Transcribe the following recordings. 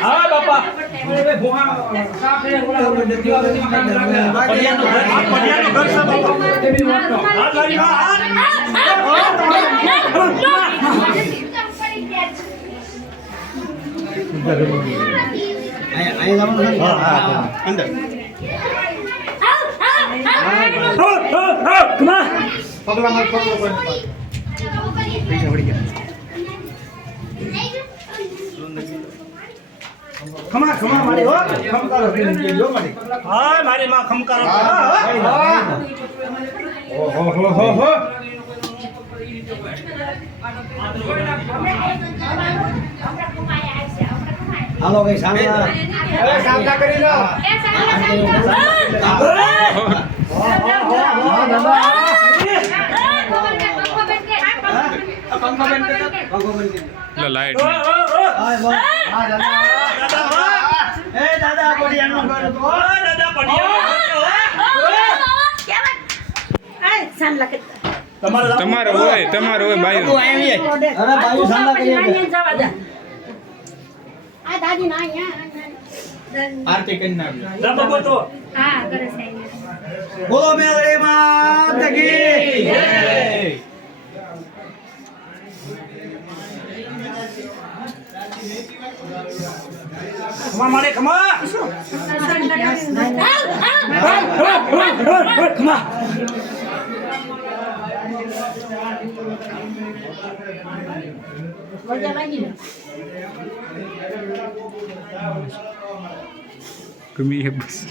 હા બાપા પૈસા પડી માં ખમા ખમા મારી હો. ખમકારો ફેરી જો મારી હા મારી. માં ખમકારો. ઓહો હો હો હો. હાલો ભાઈ સામે અરે સામના કરી લો. લાઈટ હા દાદા. એ દાદા ઘર દાદા તમારો હોય તમારો હોય બાયું. અરે બાયુ સામના કરી આરતી કરી નાખ્યો જા બાબા તો. બોલો મેલડી માત કી come on, Money, come on! Run, run, run, run, run, come on! Kami habis.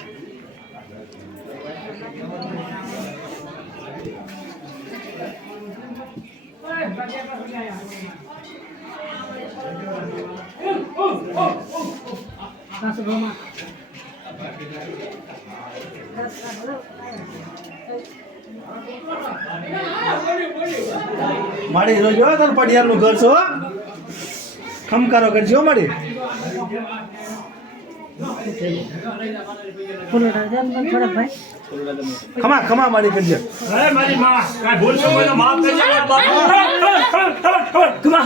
Oh, oh, oh. બસ રોજ રોજો તને પડિયારનું ઘર છો ખમકારો કરજો મારી ખમા ખમા મારી કરજો અરે મારી માં કાંઈ ભૂલ સમયનો માફ કરજે ખમા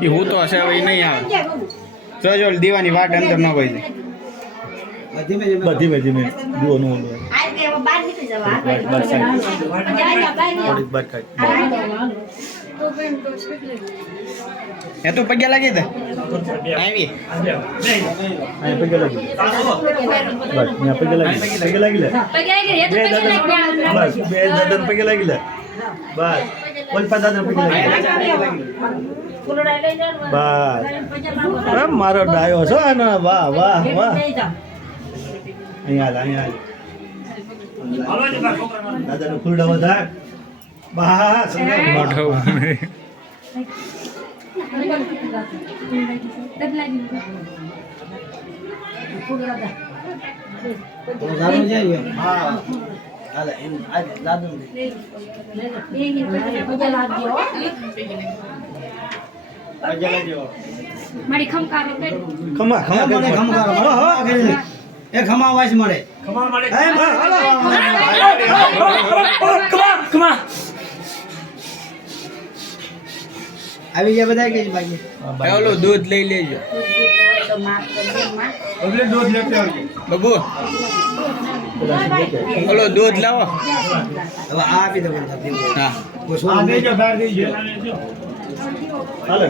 એ હું તો હશે હવે નહીં આવે. જો જો દીવાની વાટ અંદર ન હોય બધી ધીમે બધી મેં ધીમે જુઓ નું ઓલું થોડીક બહાર કાઢ એ તો પગ્યા લાગી દે આવી. અહીંયા પગે લાગી બસ અહીંયા પગે લાગી પગે લાગી લે બે દાદા બસ બે દાદા પગ્યા લાગી લે બસ ઓલ પા દાદા પગે લાગી બસ મારો ડાયો છો ને વાહ વાહ વાહ. અહીંયા અહીંયા. દાદાનો ફૂલડો વધાર બસ મોઢો મારી ખમકારો કરી ખમા ખમા મને હો, હો. એ ખમા વાસ મળે ખમા મળે હાલો. ખમા ખમા આવી ગયા બધા કે બાકી? ચાલો દૂધ લઈ લેજો. અગલે દૂધ લેતે આવજે. બબુ. ચાલો દૂધ લાવો. હવે આ આપી દો હા. આ દેજો બહાર દેજો. હાલો.